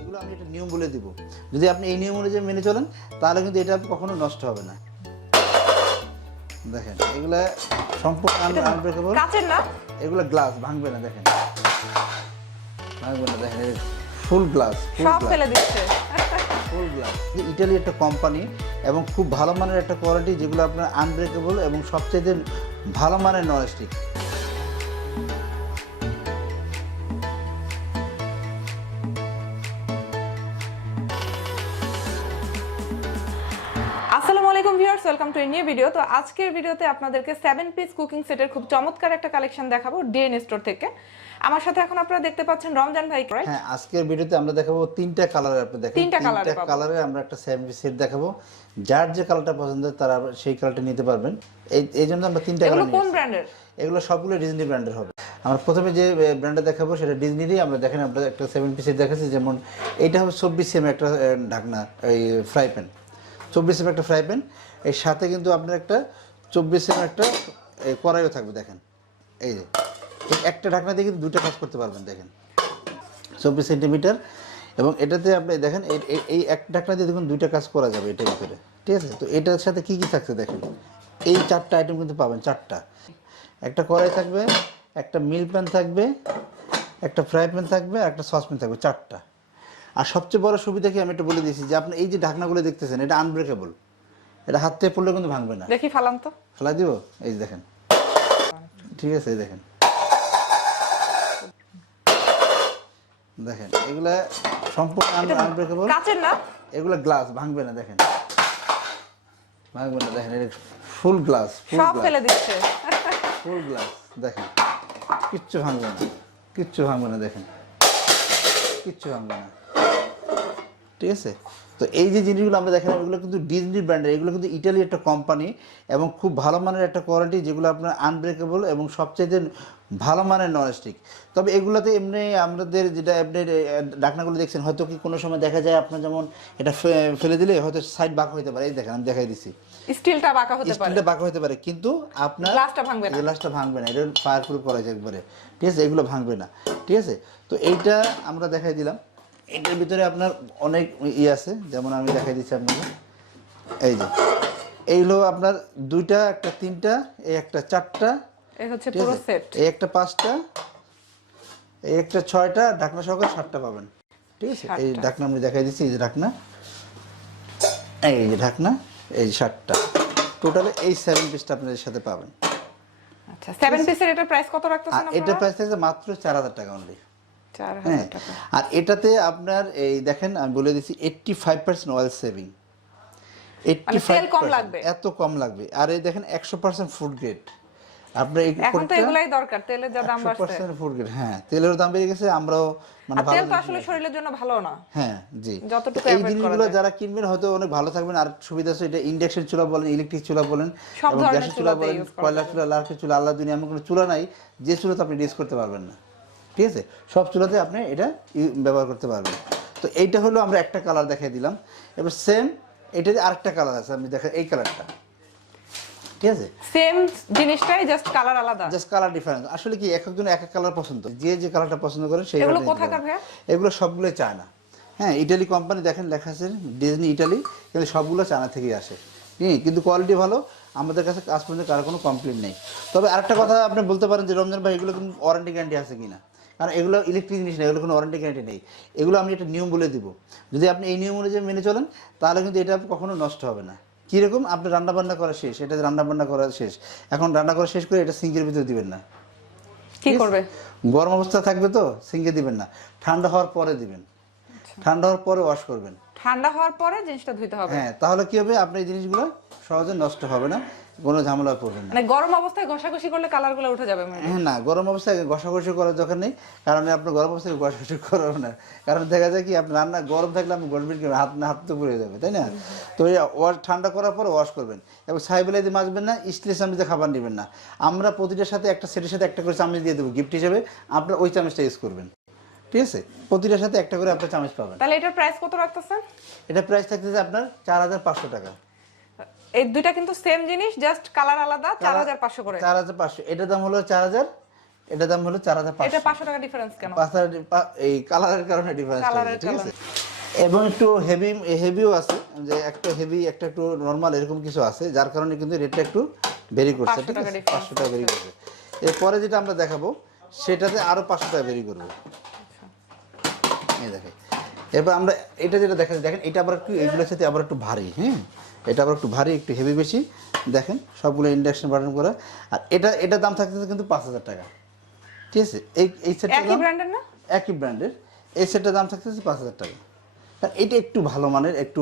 এগুলো আমি একটা নিয়ম বলে দিব, যদি আপনি এই নিয়ম অনুযায়ী মেনে চলেন তাহলে কিন্তু এটা কখনো নষ্ট হবে না। দেখেন এগুলা সম্পূর্ণ আনব্রেকেবল, কাচের না, এগুলো গ্লাস ভাঙবে না। দেখেন ভাঙবে না, দেখেন ফুল গ্লাস, সব ফেলে দিচ্ছে। ফুল গ্লাস। ইটালি একটা কোম্পানি এবং খুব ভালো মানের একটা কোয়ালিটি, যেগুলো আপনার আনব্রেকেবল এবং সবচেয়ে ভালো মানের ননস্টিক। আসসালামু আলাইকুম viewers, welcome to a new video. তো আজকের ভিডিওতে আপনাদেরকে 7 পিস কুকিং সেটের খুব চমৎকার একটা কালেকশন দেখাবো ডিএন স্টোর থেকে। আমার সাথে এখন আপনারা দেখতে পাচ্ছেন রমজান ভাই। হ্যাঁ, আজকের ভিডিওতে আমরা দেখাবো তিনটা কালারে। আপনি দেখেন তিনটা কালারে আমরা একটা 7 পিস সেট দেখাবো। যার যে কালারটা পছন্দ তারা সেই কালারটা নিতে পারবেন। এই জন্য আমরা তিনটা কালার কোন ব্র্যান্ডের? এগুলো সবগুলো ডিজনি ব্র্যান্ডের হবে। আমরা প্রথমে যে ব্র্যান্ডটা দেখাবো সেটা ডিজনিরই। আমরা দেখেন আমরা একটা 7 পিস সেট দেখাচ্ছি, যেমন এইটা হবে 24 সেম একটা ঢাকনা, এই ফ্রাই প্যান, 24 সেম একটা ফ্রাই প্যান। এর সাথে কিন্তু আপনার একটা 24 সেম একটা কড়াইও থাকবে। দেখেন এই যে একটা ঢাকনা দিয়ে কিন্তু দুটো কাজ করতে পারবেন। দেখেন 24 সেন্টিমিটার, এবং এটাতে আপনি দেখেন এই এক ঢাকনা দিয়ে দেখুন দুইটা কাজ করা যাবে এটার ভিতরে, ঠিক আছে? তো এটার সাথে কি কি থাকছে দেখেন, এই চারটা আইটেম কিন্তু পাবেন। চারটা, একটা কড়াই থাকবে, একটা মিল প্যান থাকবে, একটা ফ্রাই প্যান থাকবে, একটা সসপ্যান থাকবে, চারটা। আর সবচেয়ে বড় সুবিধা কি আমি একটু বলে দিয়েছি, যে আপনি এই যে ঢাকনাগুলো দেখতেছেন এটা আনব্রেকেবল, এটা হাত থেকে পড়লে কিন্তু ভাঙবে না। দেখি ফালাম তো, ফেলা দিব, এই যে দেখেন, ঠিক আছে? এই দেখেন, দেখেন এগুলা সম্পূর্ণ আনব্রেকেবল, কাচের না, এগুলো গ্লাস ভাঙবে না। দেখেন ভাঙবে না, দেখেন এটা ফুল গ্লাস, সব ফেলে দিচ্ছে। ফুল গ্লাস। দেখেন কিচ্ছু ভাঙবে না, কিচ্ছু ভাঙবে না। দেখেন কিচ্ছু ভাঙবে না, ঠিক আছে? তো এই যে জিনিসগুলো আমরা দেখেন, এগুলো কিন্তু ডিজনি ব্র্যান্ডের, এগুলো কিন্তু ইটালি একটা কোম্পানি এবং খুব ভালো মানের একটা কোয়ালিটি, যেগুলো আপনার আনব্রেকেবল এবং সবচেয়ে ভালো মানের ননস্টিক। তবে এগুলোতে এমনি আমাদের যেটা আপনি ঢাকনাগুলো দেখছেন, হয়তো কি কোনো সময় দেখা যায় আপনার, যেমন এটা ফেলে দিলে হয়তো সাইড বাঁকা হতে পারে। এই দেখেন আমি দেখাই দিচ্ছি, স্টিলটা বাঁকা হতে পারে, স্টিলটা বাঁকা হতে পারে, কিন্তু আপনার গ্লাসটা ভাঙবে না, গ্লাসটা ভাঙবে না। এটা ফায়ারপ্রুফ করা যায় একবারে, ঠিক আছে? এগুলো ভাঙবে না, ঠিক আছে? তো এইটা আমরা দেখাই দিলাম। এটার ভিতরে আপনার অনেক আছে, যেমন আমি দেখাই দিচ্ছি আপনাকে। এই যে এইগুলো আপনার দুইটা, একটা তিনটা, এই একটা চারটা, এই হচ্ছে পুরো সেট। এই একটা পাঁচটা, এই একটা ছয়টা, ঢাকনা সহকারে 7টা পাবেন, ঠিক আছে? এই ঢাকনা আমি দেখাই দিচ্ছি, এই যে ঢাকনা, এই যে ঢাকনা, এই 7টা, টোটালে এই 7 পিসটা আপনাদের সাথে পাবেন। আচ্ছা, 7 পিসের এটা প্রাইস কত রাখতেছেন আপনারা? এটা প্রাইস থাকছে মাত্র 4000 টাকা অনলি। 4000 টাকা। আর এটাতে আপনার এই দেখেন আমি বলে দিচ্ছি 85% অয়েল সেভিং। 85 কম লাগবে, এত কম লাগবে। আর এই দেখেন 100% ফুড গ্রেড। আপনার এখন তো এগুলাই দরকার, তেলের যা দাম বাড়ছে। 100% ফুড গ্রেড। হ্যাঁ, তেলের দাম বেড়ে গেছে, আমরাও মানে তেল তো আসলে শরীরের জন্য ভালো না। হ্যাঁ জি, যতটুকু এই অ্যাভয়েড করা জিনিসগুলো যায়। যারা কিনবেন হয়তো অনেক ভালো থাকবেন। আর সুবিধা আছে, এটা ইন্ডাকশন চুলা বলেন, ইলেকট্রিক চুলা বলেন, সব এবং ধরনের গ্যাসের চুলা চুলাতে বলেন, ইউজ করা কয়লা যাবে। চুলা, লার্কের চুলা, আল্লাহ দুনিয়া এমন কোনো চুলা নাই যে চুলাতে আপনি ইউজ করতে পারবেন না, ঠিক আছে? সব চুলাতে আপনি এটা ব্যবহার করতে পারবেন। তো এইটা হলো আমরা একটা কালার দেখাই দিলাম। এবার সেম এটাতে আরেকটা কালার আছে, আমি দেখা এই কালারটা, ঠিক আছে? সেম জিনিসটাই, জাস্ট কালার আলাদা, জাস্ট কালার ডিফারেন্স। আসলে কি এক একজন এক এক কালার পছন্দ, যে যে কালারটা পছন্দ করে সেই এগুলো কালারটা নিতে কোথাকার পারে। ভাইয়া? এগুলো সবগুলো চায়না। হ্যাঁ, ইটালি কোম্পানি, দেখেন লেখা আছে ডিজনি ইটালি, কিন্তু সবগুলো চায়না থেকেই আসে। কিন্তু কোয়ালিটি ভালো, আমাদের কাছে আজ পর্যন্ত কারো কোনো কমপ্লেন নেই। তবে আরেকটা কথা আপনি বলতে পারেন যে রমজান ভাই, এগুলো কোনো ওয়ারেন্টি গ্যারান্টি আছে কিনা? কারণ এগুলো ইলেকট্রিক জিনিস নেই, এগুলো কোনো ওয়ারেন্টি গ্যারান্টি নেই। এগুলো আমি একটা নিয়ম বলে দিব, যদি আপনি এই নিয়ম অনুযায়ী মেনে চলেন তাহলে কিন্তু এটা কখনো নষ্ট হবে না। কীরকম? আপনি রান্নাবান্না করা শেষ, এটা রান্নাবান্না করা শেষ, এখন রান্না করা শেষ করে এটা সিঙ্কের ভিতরে দিবেন না। কি করবে? গরম অবস্থা থাকবে তো সিঙ্কে দিবেন না, ঠান্ডা হওয়ার পরে দিবেন। ঠান্ডা হওয়ার পরে ওয়াশ করবেন। ঠান্ডা হওয়ার পরে জিনিসটা ধুইতে হবে। হ্যাঁ, তাহলে কি হবে, আপনার এই জিনিসগুলো সহজে নষ্ট হবে না, কোনো ঝামেলা পড়বেন না। মানে গরম অবস্থায় ঘষাঘষি করলে কালারগুলো উঠে যাবে মানে? হ্যাঁ না, গরম অবস্থায় ঘষাঘষি করার দরকার নেই, কারণ আপনার গরম অবস্থায় ঘষাঘষি করাবো না। কারণ দেখা যায় কি, আপনি রান্না গরম থাকলে আপনি ঘষবেন কি, হাত তো পুড়ে যাবে, তাই না? তো এই ওয়াশ ঠান্ডা করার পরে ওয়াশ করবেন, এবং ছাইবেলা দিয়ে মাজবেন না, স্টিলের চামচ দিয়ে খাবার নেবেন না। আমরা প্রতিটার সাথে একটা সেটের সাথে একটা করে চামচ দিয়ে দেবো গিফট হিসেবে, আপনার ওই চামচটা ইউজ করবেন, ঠিক আছে? প্রতিটার সাথে একটা করে আপনার চামচ পাবেন। তাহলে এটার প্রাইস কত রাখতেছেন? এটা প্রাইস থাকতেছে আপনার 4500 টাকা। এই দুইটা কিন্তু সেম জিনিস, জাস্ট কালার আলাদা, 4500 করে। 4500, এটার দাম হলো 4000, এটা দাম হলো 4500। এটা 500 টাকা ডিফারেন্স কেন? এই কালারের কারণে ডিফারেন্স কালারের ঠিক আছে। এবং একটু হেভিও আছে, যে একটা হেভি একটা একটু নরমাল এরকম কিছু আছে, যার কারণে কিন্তু রেটটা একটু ভেরি করছে, ঠিক আছে 500 টাকা ভেরি করছে। এরপরে যেটা আমরা দেখাবো সেটাতে আরো 500 টাকা ভেরি করবে। এই দেখেন, এবার আমরা এটা যেটা দেখাচ্ছি দেখেন, এটা আবার একটু এগুলোর সাথে আবার একটু ভারী, হ্যাঁ এটা আবার একটু ভারী, একটু হেভি বেশি। দেখেন সবগুলো ইন্ডাকশন বাটন করা। আর এটা দাম থাকতেছে কিন্তু 5000 টাকা, ঠিক আছে। এই সেটটা একই ব্র্যান্ডের না? একই ব্র্যান্ডের। এই সেটটার দাম থাকতেছে 5000 টাকা। এটা একটু ভালো মানের, একটু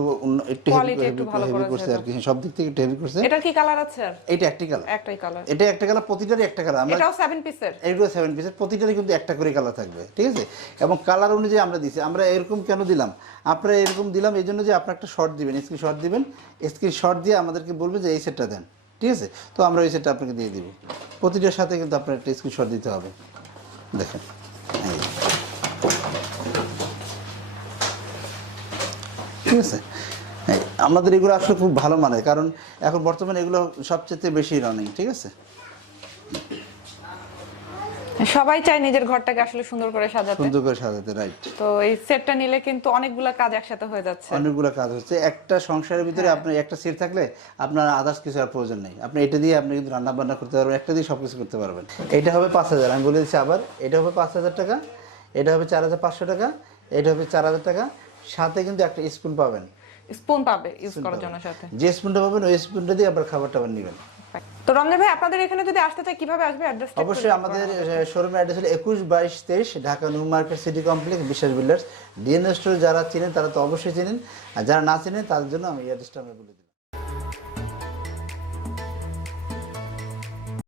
হেভি করছে আর কি, সব দিক থেকে একটু হেভি করছে। এটা কি কালার আছে? আর এটা একটি কালার, একটাই কালার, এটা একটা কালার, প্রতিটারই একটা কালার। আমরা এটাও 7 পিসের, এইগুলো 7 পিসের, প্রতিটারই কিন্তু একটা করে কালার থাকবে, ঠিক আছে। এবং কালার অনুযায়ী আমরা দিছি। আমরা এরকম কেন দিলাম, আপনারা এরকম দিলাম এই জন্য যে আপনার একটা শর্ট দিবেন, স্ক্রিনশট দিবেন, স্ক্রিনশট দিয়ে আমাদেরকে বলবেন যে এই সেটটা দেন, ঠিক আছে। তো আমরা এই সেটটা আপনাকে দিয়ে দিব। প্রতিটার সাথে কিন্তু আপনার একটা স্ক্রিনশট দিতে হবে। দেখেন ঠিক আছে। আমাদের এগুলো আসলে খুব ভালো মানে, কারণ এখন বর্তমানে এগুলো সবচেয়ে বেশি রানিং, ঠিক আছে। সবাই চায় নিজের ঘরটাকে আসলে সুন্দর করে সাজাতে, রাইট। তো এই সেটটা নিলে কিন্তু অনেকগুলা কাজ একসাথে হয়ে যাচ্ছে, অনেকগুলো কাজ হচ্ছে একটা সংসারের ভিতরে। আপনার একটা সেট থাকলে আপনার আদার্স কিছু আর প্রয়োজন নেই। আপনি এটা দিয়ে আপনি কিন্তু রান্না বান্না করতে পারবেন, একটা দিয়ে সবকিছু করতে পারবেন। এটা হবে 5000, আমি বলে দিচ্ছি আবার, এটা হবে 5000 টাকা, এটা হবে 4500 টাকা, এটা হবে 4000 টাকা। সাথে কিন্তু একটা স্পুন পাবেন, স্পুন পাবে ইউজ করার জন্য সাথে। যে স্পুনটা পাবেন ওই স্পুনটা দিয়ে আবার খাবারটা নেবেন। তো রমজান ভাই, আপনাদের এখানে যদি আসতে চাই কিভাবে আসবে? অ্যাড্রেসটা অবশ্যই আমাদের শোরুমের অ্যাড্রেস হলো 21-22-23 Dhaka new market city complex, বিশ্বাস বিল্ডার্স। ডিএনএ স্টোর যারা চিনেন তারা তো অবশ্যই চিনেন, আর যারা না চিনেন তাদের জন্য আমি অ্যাড্রেসটা আমি বলে দিই।